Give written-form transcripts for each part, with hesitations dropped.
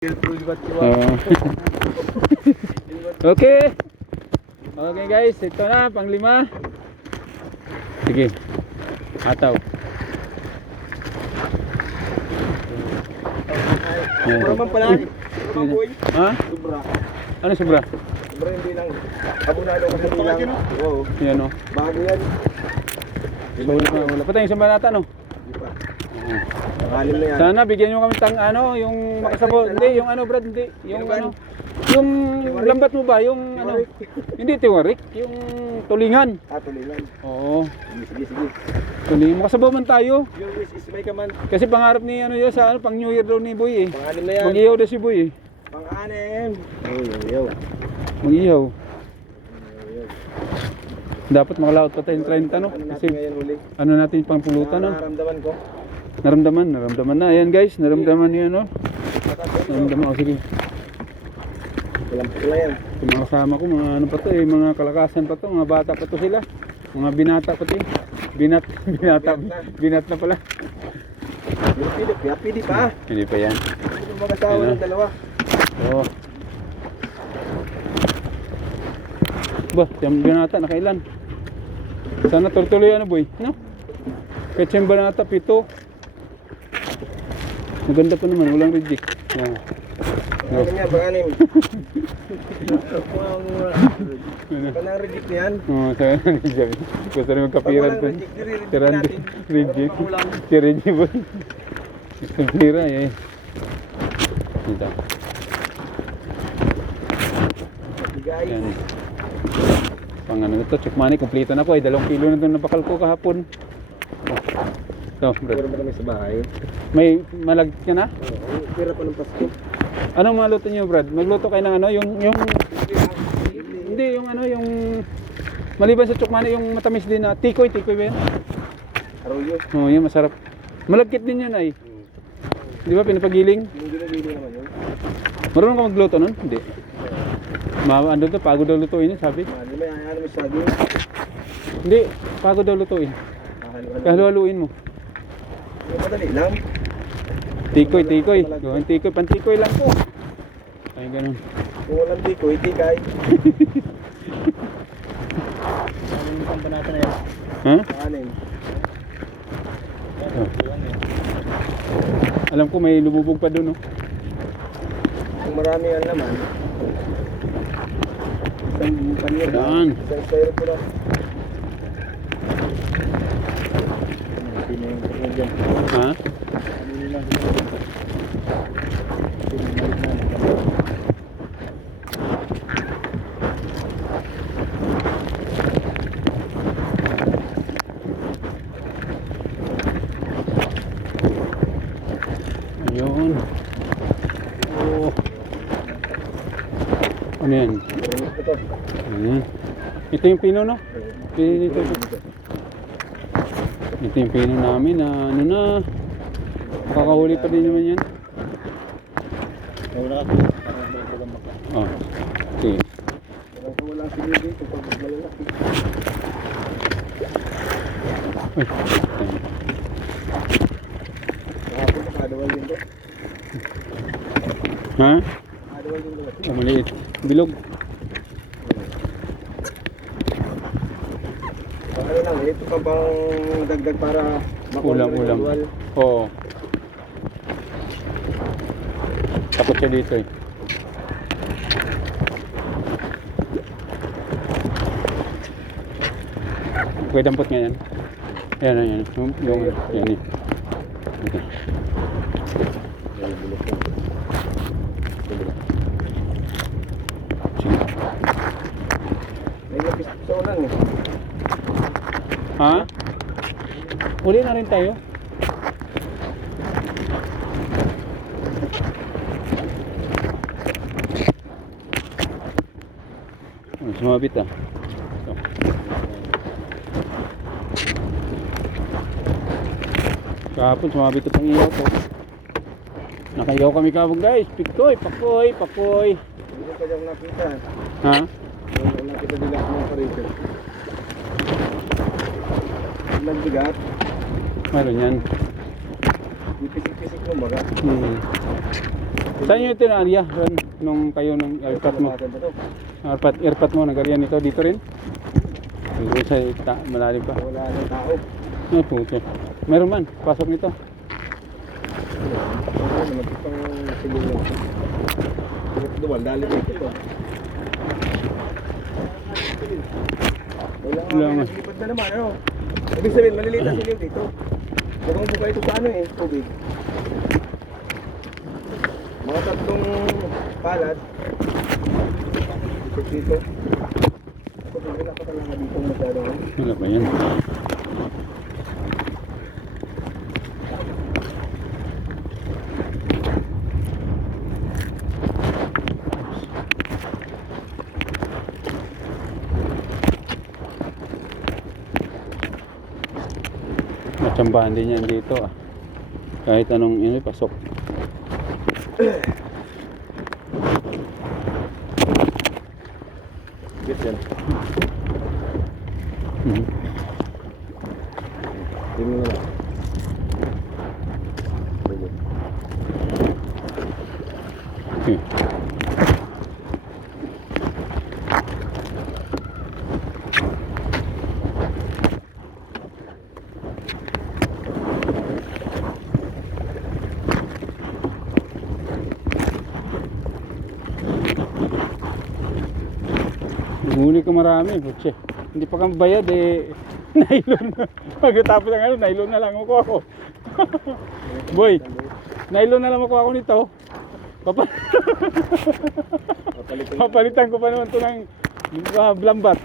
Oh. Okay. Okay guys, ito na panglima. Sige. Ataw. Sobra man pala. Ha? Sobra. Ano sobra? Sobra hindi lang. Abunado kasi hindi lang. Oo. Yan oh. Bago yan. Wala pa tayong isang banata no? Hindi pa. Alim na yan. Sana bigyan nyo kami tang ano, yung makasabo. Hindi, yung ano Brad, hindi. Yung ano. Yung lambat mo ba? Yung ano. Hindi tiwarik, yung tulingan. Tulingan. Oo. Sige, sige. Tulingan. Makasabaw man tayo. Yung wish is may kaman. Kasi pangarap ni ano yun sa ano, pang New Year daw ni Boy eh. Pang-anim na yan. Mag-ihaw daw si Boy eh. Pang-anim. Yo. Mag-ihaw. Dapat makalaot pa tayong 30 no? Ano natin Kasi ngayon huli? ano natin pang pulutan no? Nararamdaman ko. Naramdaman na. Ayan guys, naramdaman niyo no? Naramdaman. O sige. Walang pula yan. Yung mga kasama ko, mga ano pa to eh, mga kalakasan pa to, mga bata pa to sila. Mga binata pa to eh. Binat na pala. Pidi pa. Hindi pa yan. Yung mga asawa ng dalawa. Oo. Ba, yung binata, nakailan? Sana tuloy ano boy, no? Kahit yung binata, 7. Maganda pa naman, walang reject. Oo. Ano niya, pang-anim. Kanang reject niyan. Oo, sana reject. Gusto rin magkapiran ko. Si Randy, reject. Si Reggie boy. Gusto pira eh. Dito. Yan. Pang ano ito, chukmani, kompleto na po. 2 kilo na doon napakal ko kahapon. Ito, Brad. Puro mo kami sa bahay. May malagkit ka na? Oo, pira pa ng Pasko. Anong maluto niyo, Brad? Magluto kayo ng ano, yung hindi, yung ano, yung maliban sa chukmani, yung matamis din na tikoy ba yan? Arroyo. Oo, yun, masarap. Malagkit din yun ay. Di ba, pinapagiling? Yung ginagili naman yun. Marunong ka magluto nun? Hindi. Ano to, pagod daw lutuin yun, sabi. Ano may ano may saging? Hindi, pagod daw lutuin. Kahalo-haluin mo. Yung madali lang. Tikoy. Gawin tikoy, pantikoy lang po. Ay, ganun. Kung walang tikoy, tikay. Ano yung pambanata na yan? Ha? Anim. Oh. Alam ko may lumubog pa doon, no? Kung marami yan naman. Isang panyo na. Yan. Isang styro po lang. Ha? Ayun. Oh. Ano yan? Ito. Ayan. Ito yung pino, no? Ito. Ito yung pino namin na ano na. Makakahuli pa din naman yan. Wala ka. Oh. Okay. Walang sige dito pag malalaki. Ay. Kahapon na kadawal din to. Ha? Kadawal din to. Oh, maliit. Bilog. Ano lang, ito pa bang dagdag para Ulam. Oo. Takot siya dito eh. Okay, dampot nga yan. Yan. Yan eh. Okay. Sige. May napisto lang eh. Ha? Uli na rin tayo. Sumabit ah. So. Kahapon sumabit itong iyaw to. Nakaiyaw kami kabog guys. Pakoy. Hindi ko yung nakita. Ha? Yung nakita nila ng parito. Nagbigat. Meron yan. Ipisik-pisik mo baga. Saan nyo ito na area? Nung kayo nung airpot mo? Kalamagan ba to? Airpot mo, nag-area nito dito rin? Doon sa malalim pa. Wala na tao. Ay puto. Meron man, pasok nito. Ano naman itong silingan. Duwal, dali mo ito. Wala Wala nga, nga. naglipad na naman, ano? Ibig sabihin, maliliit ang siling dito. Mukhang buka ito sa ano eh, tubig. Mga tatlong palad. Ikot dito. Ako, wala pa talaga dito masyadong. Wala pa yan. Matsambahan din yan dito ah. Kahit anong pasok. Yes, yan. Mhm. Tingnan mo na. Okay. Huli ko marami, butse. Hindi pa kang bayad eh. Nylon na. Pagkatapos ng ano, nylon na lang ako. Boy, nylon na lang ako nito. Papalitan ko pa naman ito ng blambat.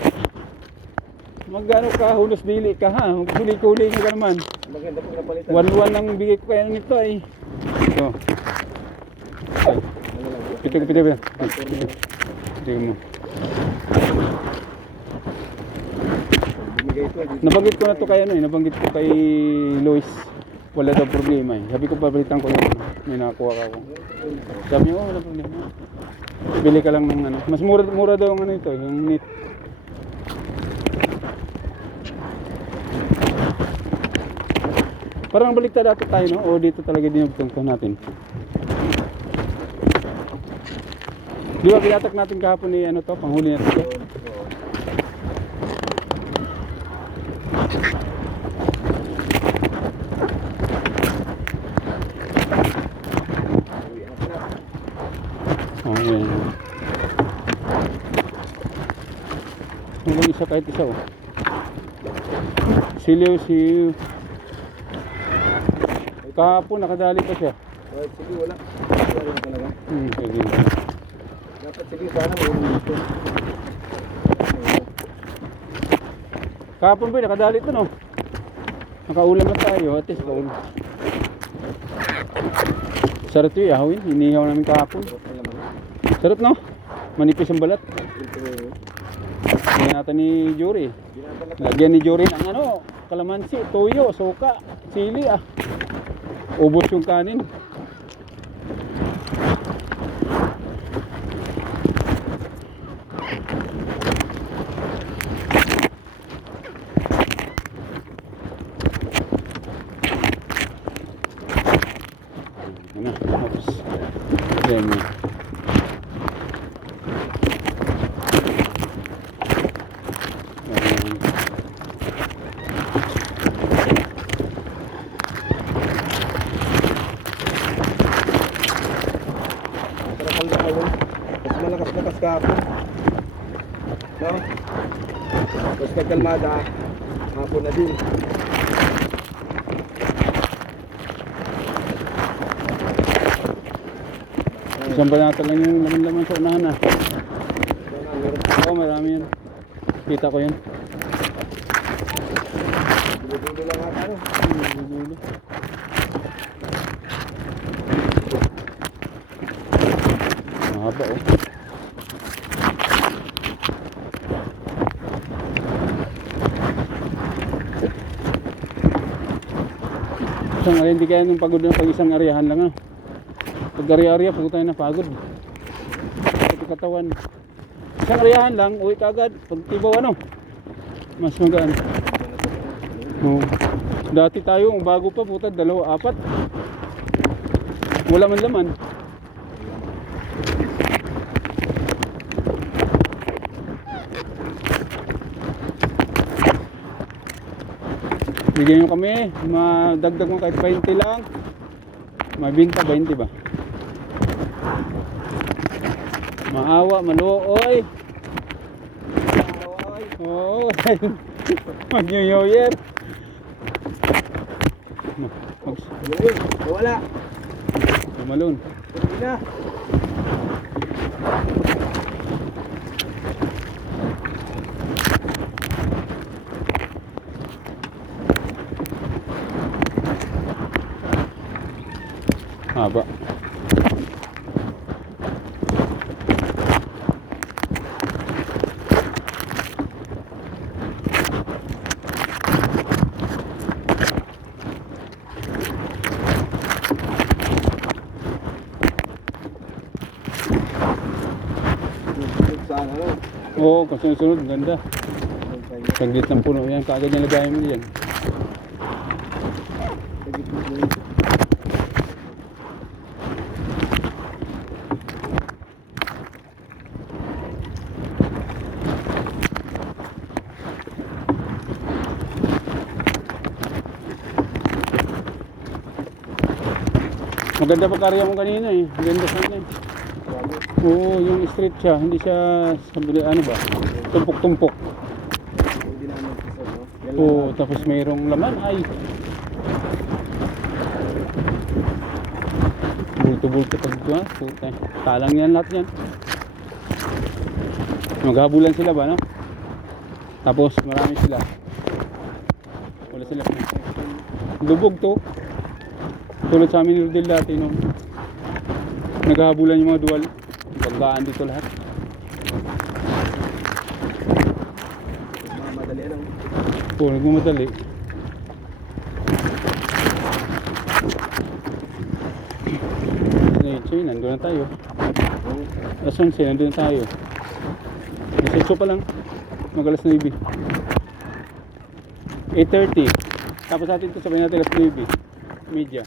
Magkano ka, hulos dili ka ha. Huli-huli ka naman. Maganda pag napalitan. 1-1 lang bigay ko kaya nito ay. Ito. Pito. Pito mo. Bumigay ito. Nabanggit ko na to kay nabanggit ko kay Lois. Wala daw problema eh. Sabi ko papalitan ko yun. May nakakuha ka ako. Sabi niya, wala problema. Bili ka lang ng ano. Mas mura daw ang ano ito, yung knit. Parang baliktad dapat tayo, no? O dito talaga dinugtong natin. Di ba pinatak natin kahapon ni ano to, panghuli natin to? Ayan. Walang isa kahit isa oh. Siliw. Kahapon nakadali pa siya. Kahit sige, wala. Wala lang talaga. Sige. Dapat sige, sana mayroon dito. Kahapon ba nakadali ito no? Nakaulam na tayo at least paulam. Sarap ito ahawin, inihaw namin kahapon. Sarap no? Manipis ang balat. Lagyan natin ni Jory. Lagyan ni Jory ng ano, kalamansi, toyo, suka, sili ah. Ubos yung kanin. Ano, tapos yan yun. Mas malakas kahapon. No? Tapos nagkalmada, hapon na din. Isang banata lang yung laman-laman sa unahan ah. Oo, marami yan. Kita ko yan. Dulo lang ata ano. Dulo. Mahaba oh. Isang area, hindi kaya nung pagod na pag isang areahan lang ano. Pag area-area, pagod tayo na pagod. Pati katawan. Isang areahan lang, uwi ka agad. Pag tibaw ano, mas magaan. Oh. Dati tayo, bago pa, puta, 2, 4. Wala man laman. Bigyan nyo kami, madagdag mo kahit 20 lang. Mabinta 20 ba? Maawa, maluoy. Oo, mag New Year. Yun, wala. Malun. Hindi na. Haba. Saan ano? Oo, kasunod-sunod, ganda. Saglit ng puno yan, kagad niya lagayan mo yan. Maganda pa karya mo kanina eh. Maganda sana eh. Oo, yung straight siya. Hindi siya ano ba? Tumpok-tumpok. Hindi namin isa, no? Oo, tapos mayroong laman. Ay. Bulto-bulto pag ito ha. Puta. Talang yan lahat yan. Maghabulan sila ba no? Tapos marami sila. Wala sila. Lubog to. Tulad sa amin ni Rodel dati nung naghahabulan yung mga dual. Banggaan dito lahat. Madali ano? Oo, nagmamadali. Nature, nandun na tayo. Alas 11, nandun na tayo. Nasa 8 pa lang. Mag alas 9. 8:30. Tapos natin ito sabihin natin alas 9. Media.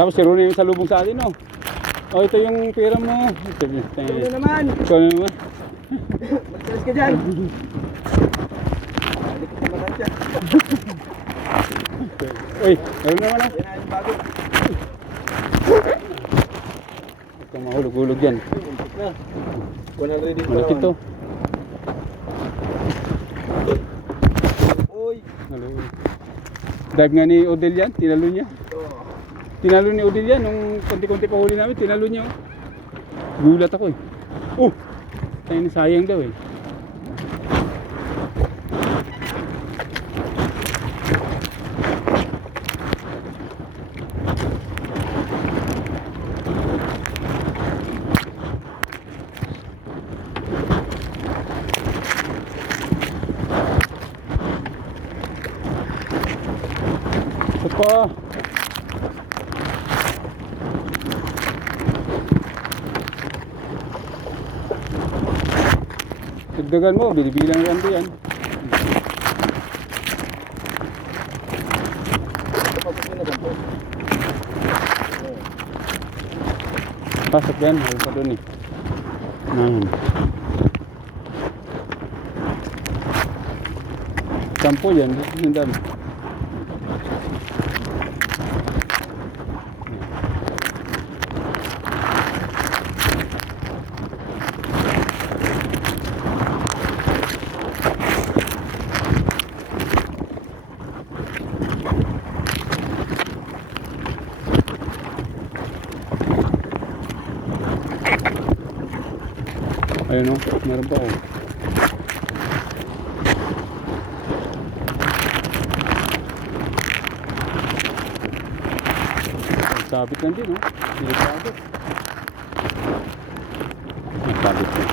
Tapos si Ronnie yung salubong sa atin, no? Oh, ito yung pera mo. Ito Ano naman? Ito na naman. Magsalis ka dyan. Balik ka naman dyan. Uy, meron naman ah. Yan na yung bago. Huwag kang mahulog-hulog yan. Untik na. 100 din pa Malaki naman. to. Uy. Hello. Dive nga ni Odell yan, tinalo niya. Ito. Tinalo ni Odell yan, nung konti-konti pa huli namin, tinalo niya. Gulat ako eh. Oh! Tayo na sayang daw eh. Ito pa. Dagdagan mo, binibilang yan yan. Tapos na ganito. Pasok yan, meron pa doon eh. Ayan. 10 yan, yung dami. Ayun o, meron pa oh. Sabit lang din oh. Delikado. Sabit na.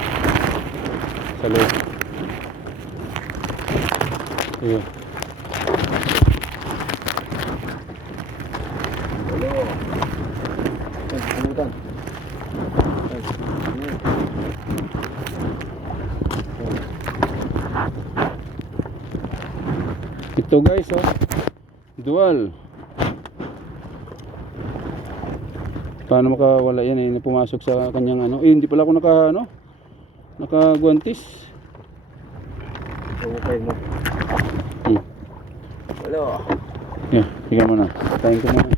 Sa loob. Ayun. Hello. Pulutan. Ito guys, oh. Dual. Paano makawala yan eh, na pumasok sa kanyang ano. Eh, hindi pala ako nakaguantis. Okay mo. Hmm. Wala. Yeah, tingnan mo na. Patayin ko muna.